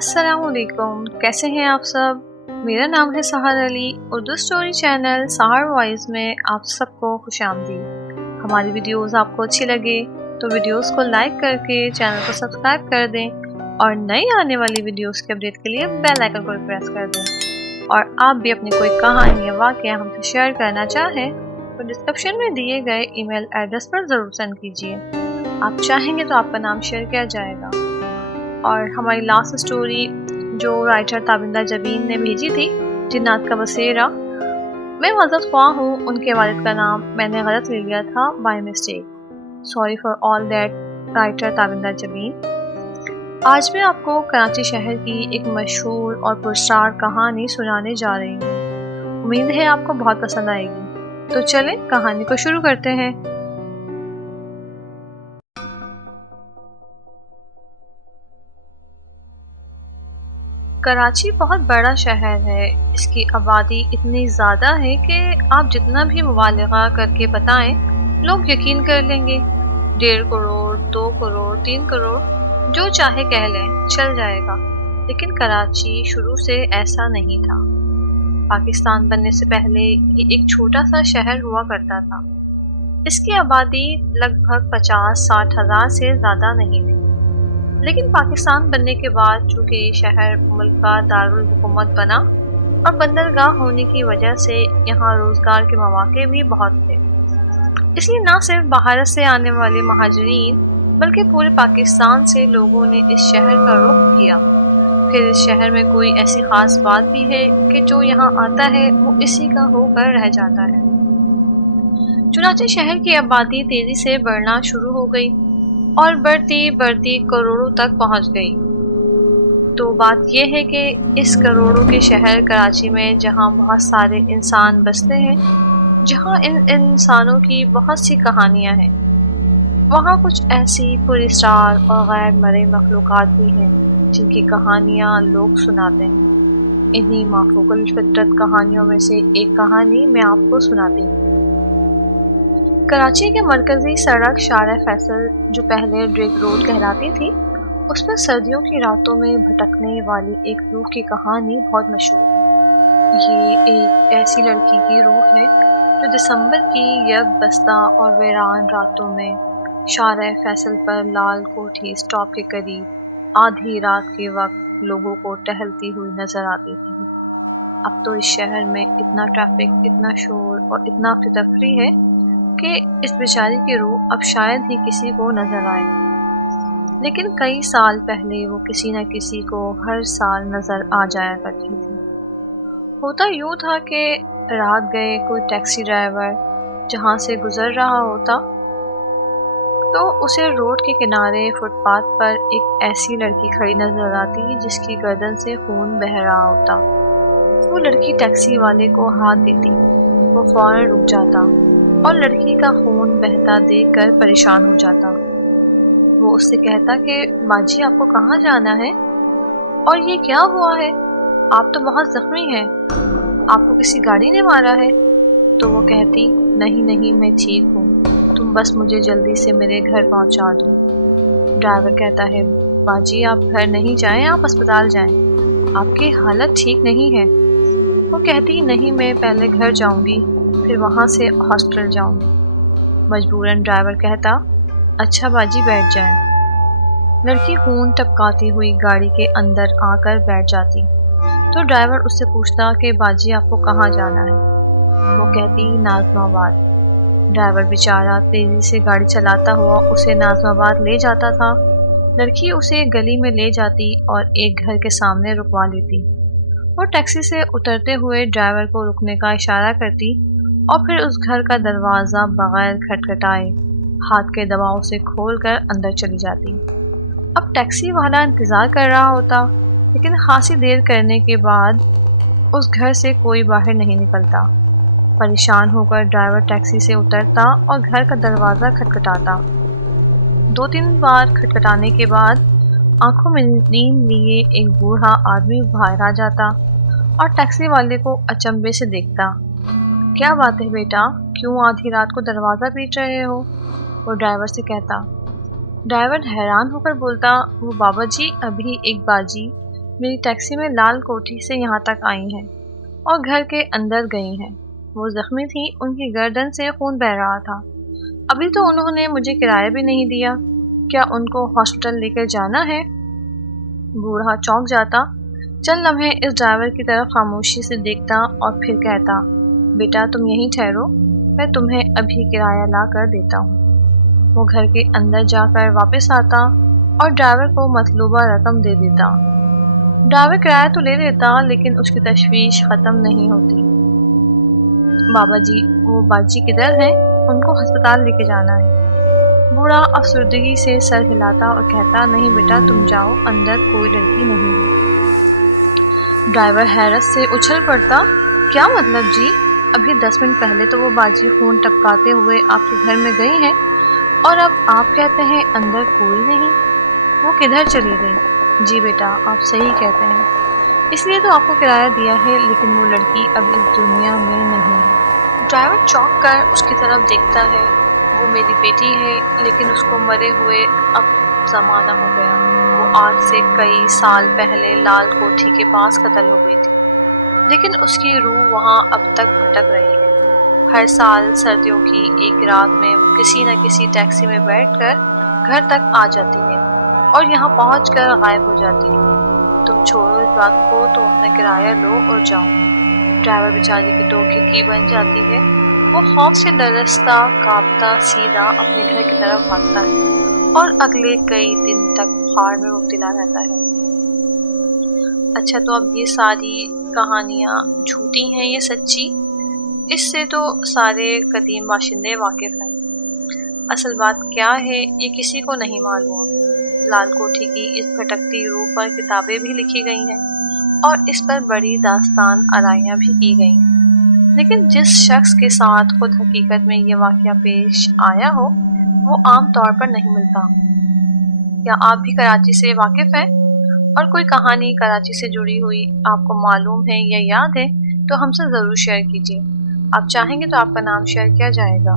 अस्सलाम वालेकुम, कैसे हैं आप सब। मेरा नाम है सहर अली। उर्दू स्टोरी चैनल सहर वॉइस में आप सबको खुशामदीद। हमारी वीडियोस आपको अच्छी लगे तो वीडियोस को लाइक करके चैनल को सब्सक्राइब कर दें और नई आने वाली वीडियोस के अपडेट के लिए बेल आइकन को प्रेस कर दें। और आप भी अपनी कोई कहानी या वाक़या हमसे शेयर करना चाहें तो डिस्क्रिप्शन में दिए गए ईमेल एड्रेस पर ज़रूर सेंड कीजिए। आप चाहेंगे तो आपका नाम शेयर किया जाएगा। और हमारी लास्ट स्टोरी जो राइटर ताबिंदा जबीन ने भेजी थी, जिन्नात का बसेरा, मैं मदद ख्वाह हूँ। उनके वालिद का नाम मैंने गलत ले लिया था by mistake. Sorry for all that writer Tabinda Jabeen. आज मैं आपको कराची शहर की एक मशहूर और पुरस्कार कहानी सुनाने जा रही हूँ। उम्मीद है आपको बहुत पसंद आएगी। तो चलें कहानी को शुरू करते हैं। कराची बहुत बड़ा शहर है। इसकी आबादी इतनी ज़्यादा है कि आप जितना भी मुबालगा करके बताएं लोग यकीन कर लेंगे। 1.5 करोड़, 2 करोड़, 3 करोड़, जो चाहे कह लें चल जाएगा। लेकिन कराची शुरू से ऐसा नहीं था। पाकिस्तान बनने से पहले ये एक छोटा सा शहर हुआ करता था। इसकी आबादी लगभग 50-60 हज़ार से ज़्यादा नहीं थी। लेकिन पाकिस्तान बनने के बाद चूँकि शहर मुल्क का दारुल हुकूमत बना और बंदरगाह होने की वजह से यहाँ रोज़गार के मौके भी बहुत थे, इसलिए न सिर्फ बाहर से आने वाले महाजरीन बल्कि पूरे पाकिस्तान से लोगों ने इस शहर का रुख किया। फिर इस शहर में कोई ऐसी ख़ास बात भी है कि जो यहाँ आता है वो इसी का होकर रह जाता है। चुनांचे शहर की आबादी तेज़ी से बढ़ना शुरू हो गई और बढ़ती बढ़ती करोड़ों तक पहुंच गई। तो बात यह है कि इस करोड़ों के शहर कराची में जहां बहुत सारे इंसान बसते हैं, जहां इन इंसानों की बहुत सी कहानियां हैं, वहां कुछ ऐसी पुरस्कार और गैर मरे मखलूक़ात भी हैं जिनकी कहानियां लोग सुनाते हैं। इन्हीं माखलूक़ुल फितरत कहानियों में से एक कहानी मैं आपको सुनाती हूँ। कराची के मरकजी सड़क शार फैसल, जो पहले ड्रेक रोड कहलाती थी, उस पर सर्दियों की रातों में भटकने वाली एक रूह की कहानी बहुत मशहूर है। ये एक ऐसी लड़की की रूह है जो दिसंबर की यकबस्ता और वीरान रातों में शार फैसल पर लाल कोठी स्टॉप के करीब आधी रात के वक्त लोगों को टहलती हुई नजर आती थी। अब तो इस शहर में इतना ट्रैफिक, इतना शोर और इतना फितफरी है कि इस बेचारी की रूह अब शायद ही किसी को नजर आए। लेकिन कई साल पहले वो किसी न किसी को हर साल नजर आ जाया करती थी। होता यूँ था कि रात गए कोई टैक्सी ड्राइवर जहाँ से गुजर रहा होता तो उसे रोड के किनारे फुटपाथ पर एक ऐसी लड़की खड़ी नजर आती जिसकी गर्दन से खून बह रहा होता। वो लड़की टैक्सी वाले को हाथ देती, वो फौरन रुक जाता और लड़की का खून बहता देखकर परेशान हो जाता। वो उससे कहता कि बाजी आपको कहाँ जाना है और ये क्या हुआ है, आप तो बहुत जख्मी हैं, आपको किसी गाड़ी ने मारा है। तो वो कहती नहीं नहीं मैं ठीक हूँ, तुम बस मुझे जल्दी से मेरे घर पहुँचा दो। ड्राइवर कहता है बाजी आप घर नहीं जाएं, आप अस्पताल जाएं, आपकी हालत ठीक नहीं है। वो कहती नहीं मैं पहले घर जाऊँगी फिर वहाँ से हॉस्पिटल जाऊंगी। मजबूरन ड्राइवर कहता अच्छा बाजी बैठ जाए। लड़की खून टपकाती हुई गाड़ी के अंदर आकर बैठ जाती तो ड्राइवर उससे पूछता कि बाजी आपको कहाँ जाना है। वो कहती नाज़माबाद। ड्राइवर बेचारा तेजी से गाड़ी चलाता हुआ उसे नाज़माबाद ले जाता था। लड़की उसे गली में ले जाती और एक घर के सामने रुकवा लेती। वो टैक्सी से उतरते हुए ड्राइवर को रुकने का इशारा करती और फिर उस घर का दरवाज़ा बगैर खटखटाए हाथ के दबाव से खोलकर अंदर चली जाती। अब टैक्सी वाला इंतज़ार कर रहा होता, लेकिन खासी देर करने के बाद उस घर से कोई बाहर नहीं निकलता। परेशान होकर ड्राइवर टैक्सी से उतरता और घर का दरवाज़ा खटखटाता। 2-3 बार खटखटाने के बाद आंखों में नींद लिए एक बूढ़ा आदमी बाहर आ जाता और टैक्सी वाले को अचंभे से देखता। क्या बात है बेटा, क्यों आधी रात को दरवाज़ा पीट रहे हो? वो ड्राइवर से कहता। ड्राइवर हैरान होकर बोलता वो बाबा जी अभी एक बाजी मेरी टैक्सी में लाल कोठी से यहाँ तक आई हैं और घर के अंदर गई हैं। वो जख्मी थी, उनकी गर्दन से खून बह रहा था। अभी तो उन्होंने मुझे किराया भी नहीं दिया। क्या उनको हॉस्पिटल लेकर जाना है? बूढ़ा चौंक जाता, चंद लम्हे इस ड्राइवर की तरफ खामोशी से देखता और फिर कहता, बेटा तुम यहीं ठहरो, मैं तुम्हें अभी किराया ला कर देता हूँ। वो घर के अंदर जाकर वापस आता और ड्राइवर को मतलूबा रकम दे देता। ड्राइवर किराया तो ले लेता, लेकिन उसकी तशवीश खत्म नहीं होती। बाबा जी, वो बाजी किधर हैं? उनको अस्पताल लेके जाना है। बूढ़ा अफसरदगी से सर हिलाता और कहता, नहीं बेटा तुम जाओ, अंदर कोई लड़की नहीं है। ड्राइवर हैरत से उछल पड़ता, क्या मतलब जी? अभी 10 मिनट पहले तो वो बाजी खून टपकाते हुए आपके घर में गई हैं और अब आप कहते हैं अंदर कोई नहीं। वो किधर चली गई? जी बेटा आप सही कहते हैं, इसलिए तो आपको किराया दिया है, लेकिन वो लड़की अब इस दुनिया में नहीं है। ड्राइवर चौंक कर उसकी तरफ देखता है। वो मेरी बेटी है, लेकिन उसको मरे हुए अब ज़माना हो गया। वो आज से कई साल पहले लाल कोठी के पास कत्ल हो गई थी, लेकिन उसकी रूह वहाँ अब तक भटक रही है। हर साल सर्दियों की एक रात में वो किसी न किसी टैक्सी में बैठकर घर तक आ जाती है और यहाँ पहुँचकर गायब हो जाती है। तुम छोड़ो इस बात को, तो अपना किराया लो और जाओ। ड्राइवर बेचारे की तो घिकी बन जाती है। वो खौफ से लरसता कांपता सीधा अपने घर की तरफ भागता है और अगले कई दिन तक बुखार में मुब्तला रहता है। अच्छा, तो अब ये सारी कहानियाँ झूठी हैं या सच्ची? इससे तो सारे कदीम बाशिंदे वाकिफ हैं। असल बात क्या है ये किसी को नहीं मालूम। लाल कोठी की इस भटकती रूह पर किताबें भी लिखी गई हैं और इस पर बड़ी दास्तान आराइयाँ भी की गई हैं, लेकिन जिस शख्स के साथ खुद हकीकत में ये वाक़या पेश आया हो वो आम तौर पर नहीं मिलता। क्या आप भी कराची से वाकिफ हैं और कोई कहानी कराची से जुड़ी हुई आपको मालूम है या याद है तो हमसे ज़रूर शेयर कीजिए। आप चाहेंगे तो आपका नाम शेयर किया जाएगा।